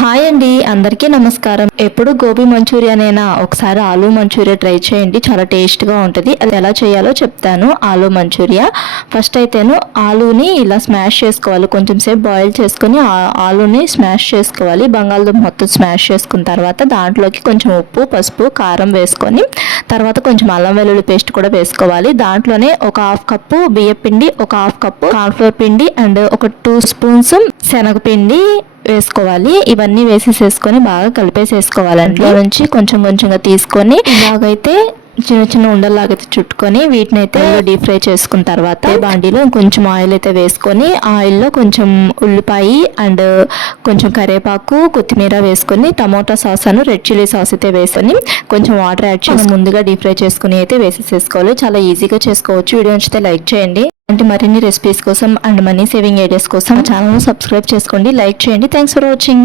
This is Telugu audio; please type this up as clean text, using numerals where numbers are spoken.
హాయ్ అండి, అందరికీ నమస్కారం. ఎప్పుడు గోబీ మంచూరియానేనా, ఒకసారి ఆలూ మంచూరియా ట్రై చేయండి. చాలా టేస్ట్గా ఉంటుంది. అది ఎలా చేయాలో చెప్తాను. ఆలూ మంచూరియా ఫస్ట్ అయితేను ఆలూని ఇలా స్మాష్ చేసుకోవాలి. కొంచెం సేపు బాయిల్ చేసుకొని ఆలూని స్మాష్ చేసుకోవాలి. బంగాళదుంప మొత్తం స్మాష్ చేసుకున్న తర్వాత దాంట్లోకి కొంచెం ఉప్పు, పసుపు, కారం వేసుకొని తర్వాత కొంచెం అల్లం వెల్లుల్లి పేస్ట్ కూడా వేసుకోవాలి. దాంట్లోనే ఒక హాఫ్ కప్పు బియ్యపిండి, ఒక హాఫ్ కప్పు కార్న్ఫ్లోర్ పిండి అండ్ ఒక 2 స్పూన్స్ శనగపిండి వేసుకోవాలి. ఇవన్నీ వేసేసుకొని బాగా కలిపేసేసుకోవాలండి. ఇంట్లో నుంచి కొంచెం కొంచెంగా తీసుకొని ఇలాగైతే చిన్న చిన్న ఉండల్లాగైతే చుట్టుకొని వీటిని అయితే డీప్ ఫ్రై చేసుకున్న తర్వాత బాండీలో కొంచెం ఆయిల్ అయితే వేసుకొని ఆయిల్లో కొంచెం ఉల్లిపాయ అండ్ కొంచెం కరివేపాకు, కొత్తిమీర వేసుకొని టమోటా సాస్ అను రెడ్ చిల్లీ సాస్ అయితే వేసుకొని కొంచెం వాటర్ యాడ్ చేసి ముందుగా డీప్ ఫ్రై చేసుకుని అయితే వేసేసుకోవాలి. చాలా ఈజీగా చేసుకోవచ్చు. వీడియో నచ్చితే లైక్ చేయండి. అంటే మరిన్ని రెసిపీస్ కోసం అండ్ మనీ సేవింగ్ ఐడియాస్ కోసం ఛానల్ సబ్స్క్రైబ్ చేసుకోండి, లైక్ చేయండి. Thanks for watching.